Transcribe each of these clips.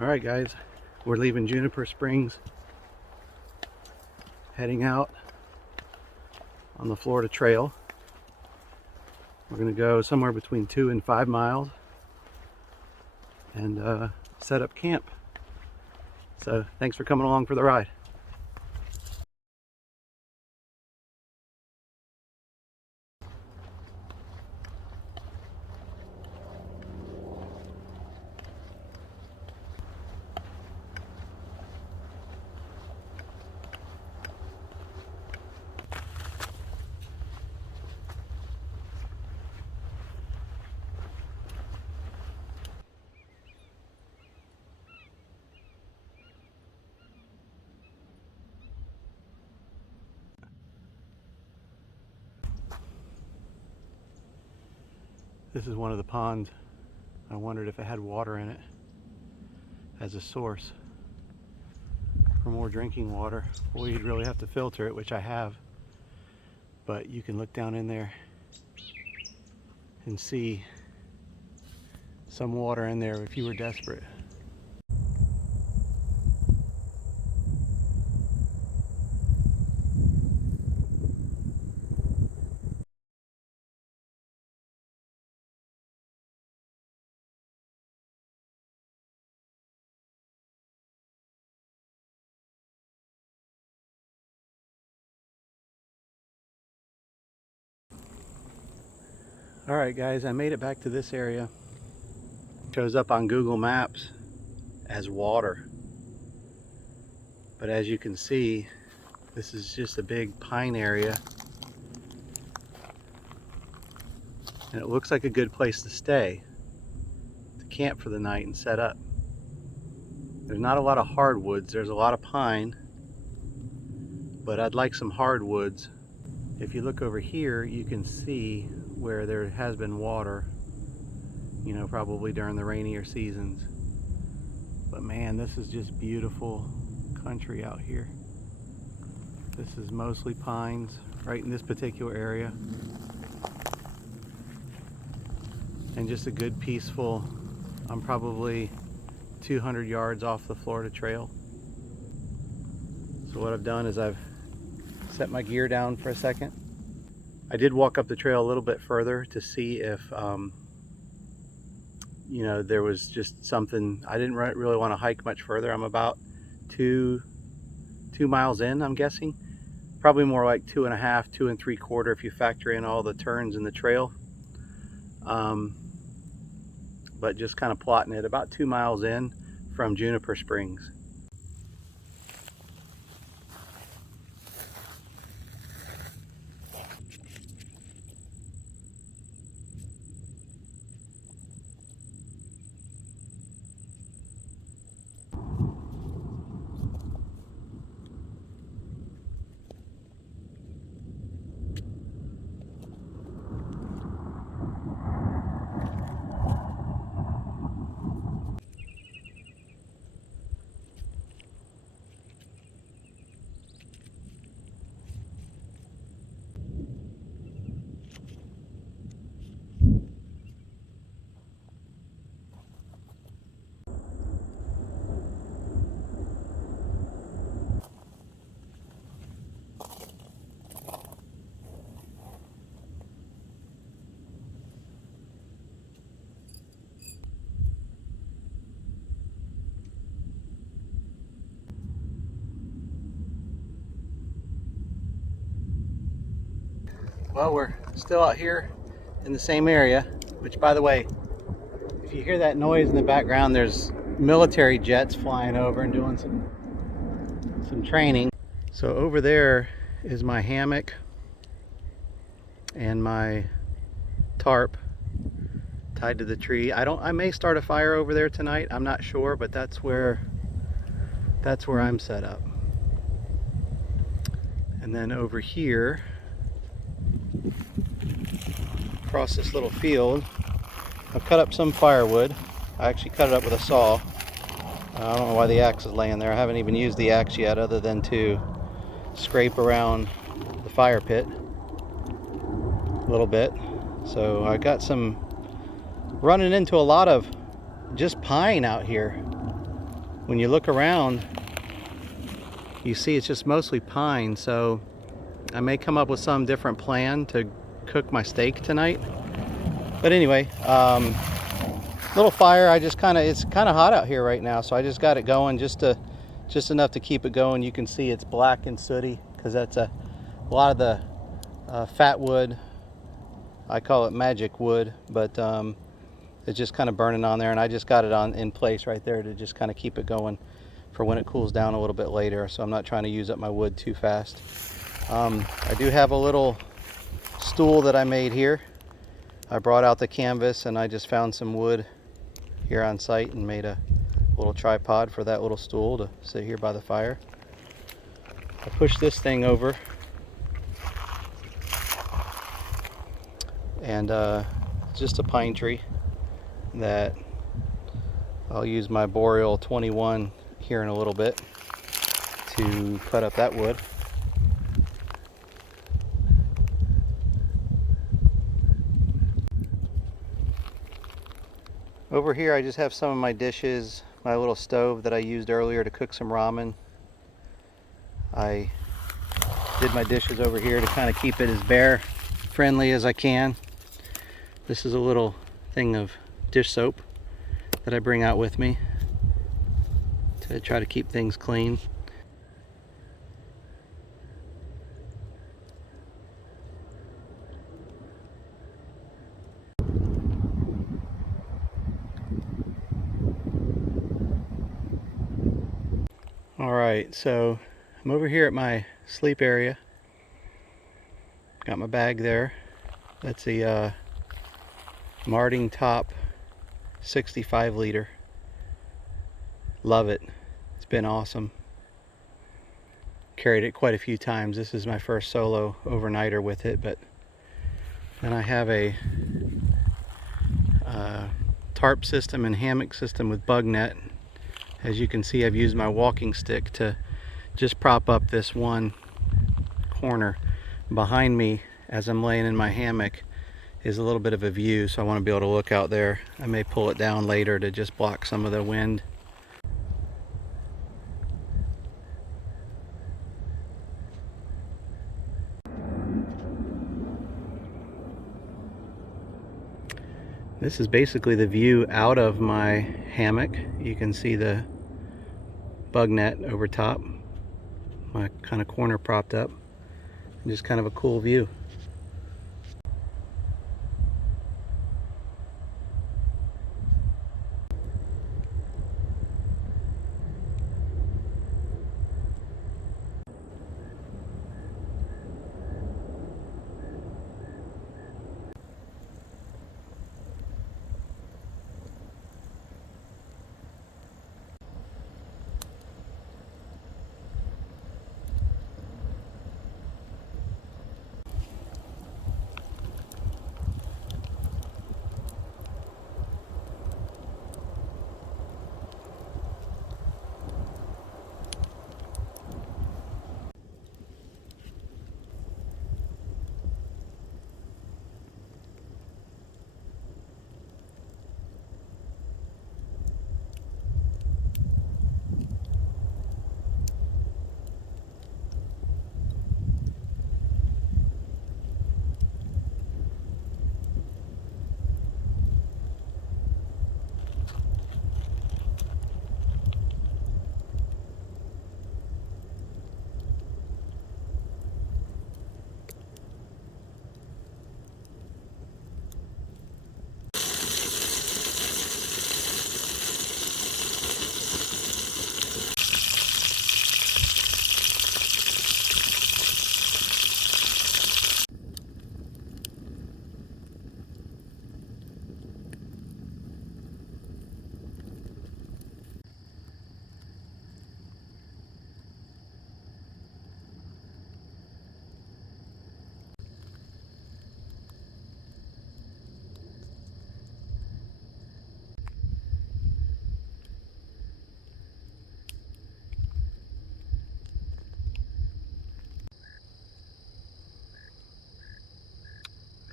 Alright guys, we're leaving Juniper Springs, heading out on the Florida Trail. We're going to go somewhere between 2 and 5 miles and set up camp. So thanks for coming along for the ride. This is one of the ponds. I wondered if it had water in it as a source for more drinking water. Well, you'd really have to filter it, which I have. But you can look down in there and see some water in there if you were desperate. Alright guys, I made it back to this area. It shows up on Google Maps as water. But as you can see, this is just a big pine area. And it looks like a good place to stay, to camp for the night and set up. There's not a lot of hardwoods, there's a lot of pine, but I'd like some hardwoods. If you look over here, you can see where there has been water, you know, probably during the rainier seasons. But man, this is just beautiful country out here. This is mostly pines right in this particular area. And just a good peaceful, I'm probably 200 yards off the Florida Trail. So what I've done is I've set my gear down for a second. I did walk up the trail a little bit further to see if you know, there was just something. I didn't really want to hike much further. I'm about two miles in, I'm guessing. Probably more like 2.5, 2 3/4 if you factor in all the turns in the trail. But just kind of plotting it, about 2 miles in from Juniper Springs. Well, we're still out here in the same area, which, by the way, if you hear that noise in the background, there's military jets flying over and doing some training. So over there is my hammock and my tarp tied to the tree. I may start a fire over there tonight. I'm not sure, but that's where I'm set up. And then over here, across this little field, I've cut up some firewood. I actually cut it up with a saw. I don't know why the axe is laying there. I haven't even used the axe yet, other than to scrape around the fire pit a little bit. So I got some, running into a lot of just pine out here. when you look around, you see it's just mostly pine, so I may come up with some different plan to cook my steak tonight. But anyway, little fire. It's kind of hot out here right now, so I just got it going just enough to keep it going. You can see it's black and sooty because that's a lot of the fat wood. I call it magic wood, but it's just kind of burning on there, and I just got it in place right there to just kind of keep it going for when it cools down a little bit later, so I'm not trying to use up my wood too fast. I do have a little stool that I made here. I brought out the canvas and I just found some wood here on site and made a little tripod for that little stool to sit here by the fire. I push this thing over, and just a pine tree that I'll use my Boreal 21 here in a little bit to cut up that wood. Over here I just have some of my dishes, my little stove that I used earlier to cook some ramen. I did my dishes over here to kind of keep it as bear friendly as I can. This is a little thing of dish soap that I bring out with me to try to keep things clean. Alright, so I'm over here at my sleep area. Got my bag there. That's a Marting Top 65 liter. Love it. It's been awesome. Carried it quite a few times. This is my first solo overnighter with it, but then I have a tarp system and hammock system with bug net. As you can see, I've used my walking stick to just prop up this one corner. Behind me, as I'm laying in my hammock, is a little bit of a view, so I want to be able to look out there. I may pull it down later to just block some of the wind. This is basically the view out of my hammock. You can see the bug net over top, my kind of corner propped up. Just kind of a cool view.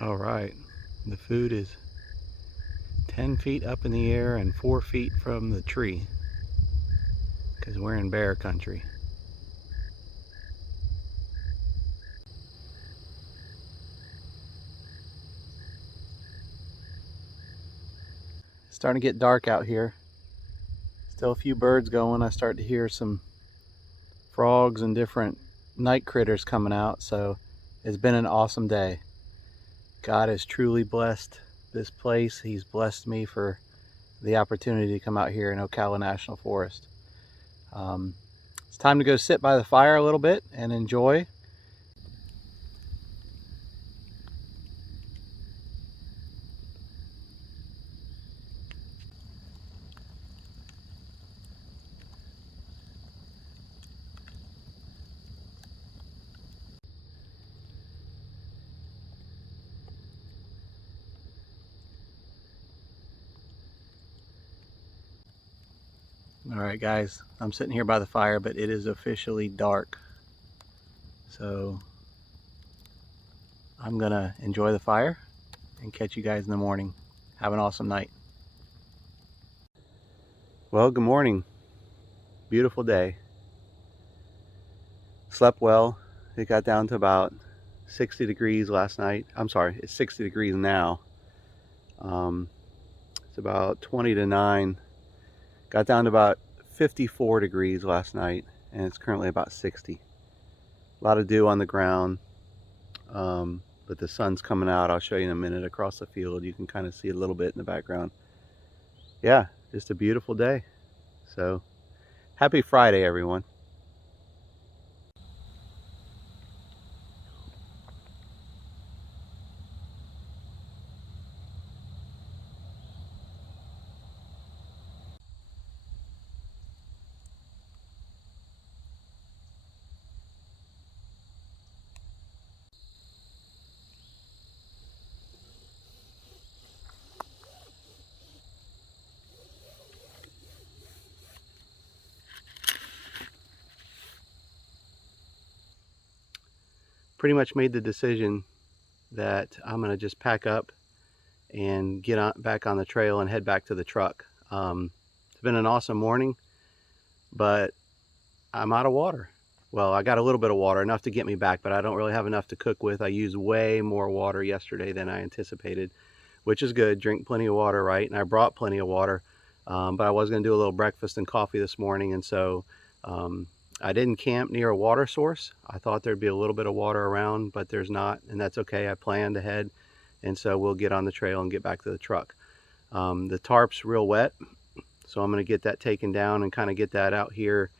All right, the food is 10 feet up in the air and 4 feet from the tree. because we're in bear country. It's starting to get dark out here. Still a few birds going. I start to hear some frogs and different night critters coming out, so it's been an awesome day. God has truly blessed this place. He's blessed me for the opportunity to come out here in Ocala National Forest. It's time to go sit by the fire a little bit and enjoy. Alright guys, I'm sitting here by the fire, but it is officially dark. So I'm gonna enjoy the fire and catch you guys in the morning. Have an awesome night. Well, good morning. Beautiful day. Slept well. It got down to about 60 degrees last night. I'm sorry, it's 60 degrees now. It's about 20 to 9. Got down to about 54 degrees last night, and it's currently about 60. A lot of dew on the ground, but the sun's coming out. I'll show you in a minute across the field. You can kind of see a little bit in the background. Yeah, just a beautiful day. So, happy Friday, everyone. Pretty much made the decision that I'm gonna just pack up and get back on the trail and head back to the truck. It's been an awesome morning, but I'm out of water. Well, I got a little bit of water, enough to get me back, but I don't really have enough to cook with. I used way more water yesterday than I anticipated, which is good. Drink plenty of water, right? And I brought plenty of water, but I was gonna do a little breakfast and coffee this morning, and so I didn't camp near a water source. I thought there'd be a little bit of water around, but there's not, and that's okay. I planned ahead, and so we'll get on the trail and get back to the truck. The tarp's real wet, so I'm gonna get that taken down and kind of get that out here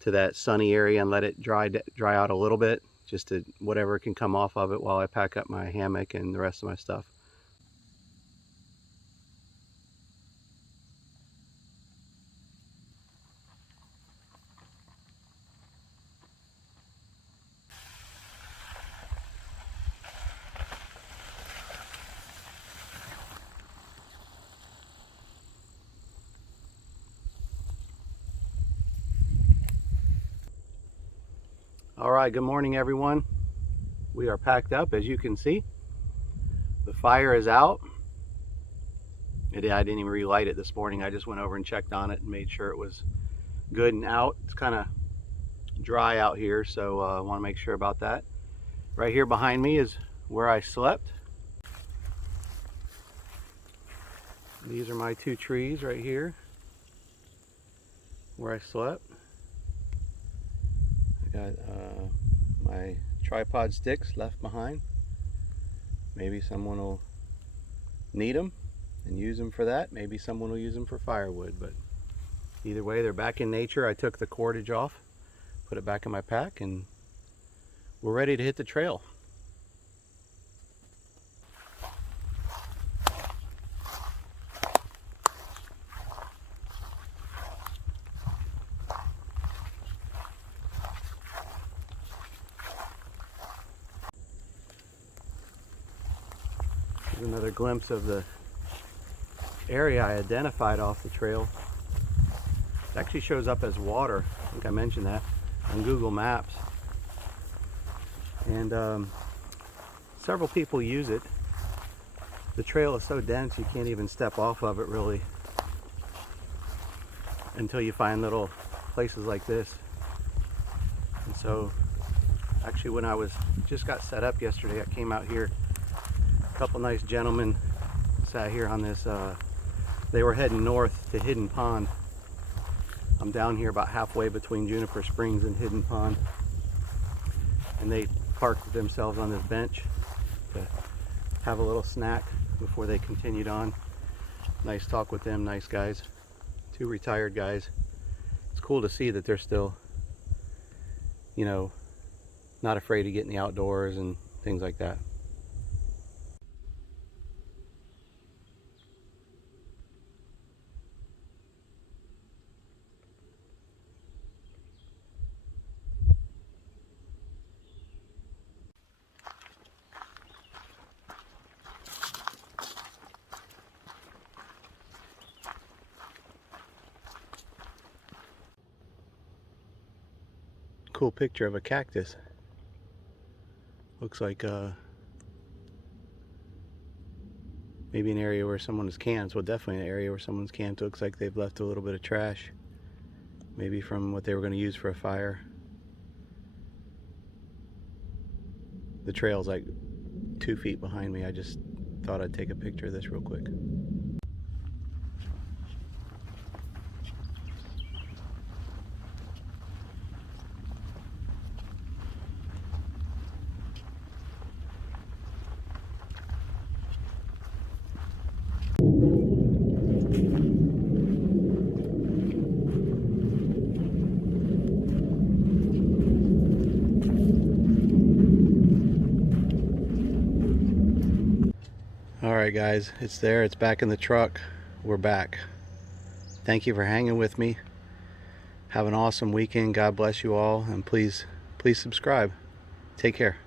to that sunny area and let it dry out a little bit, just to whatever can come off of it while I pack up my hammock and the rest of my stuff. All right, good morning everyone. We are packed up, as you can see. The fire is out. I didn't even relight it this morning. I just went over and checked on it and made sure it was good and out. It's kind of dry out here, so I want to make sure about that. Right here behind me is where I slept. These are my two trees right here where I slept. I got my tripod sticks left behind. Maybe someone will need them and use them for that. Maybe someone will use them for firewood, but either way, they're back in nature. I took the cordage off, put it back in my pack, and we're ready to hit the trail. Here's another glimpse of the area I identified off the trail. It actually shows up as water. I think I mentioned that on Google Maps. And several people use it. The trail is so dense you can't even step off of it really until you find little places like this. And so actually when I just got set up yesterday, I came out here. A couple nice gentlemen sat here on this. They were heading north to Hidden Pond. I'm down here about halfway between Juniper Springs and Hidden Pond, and they parked themselves on this bench to have a little snack before they continued on. Nice talk with them, nice guys, 2 retired guys. It's cool to see that they're still, you know, not afraid to get in the outdoors and things like that. Cool picture of a cactus. Looks like maybe an area where someone has camped. Well, definitely an area where someone's camped. Looks like they've left a little bit of trash, maybe from what they were going to use for a fire. The trail's like 2 feet behind me. I just thought I'd take a picture of this real quick. Alright guys, it's there, it's back in the truck. We're back. Thank you for hanging with me. Have an awesome weekend. God bless you all, and please subscribe. Take care.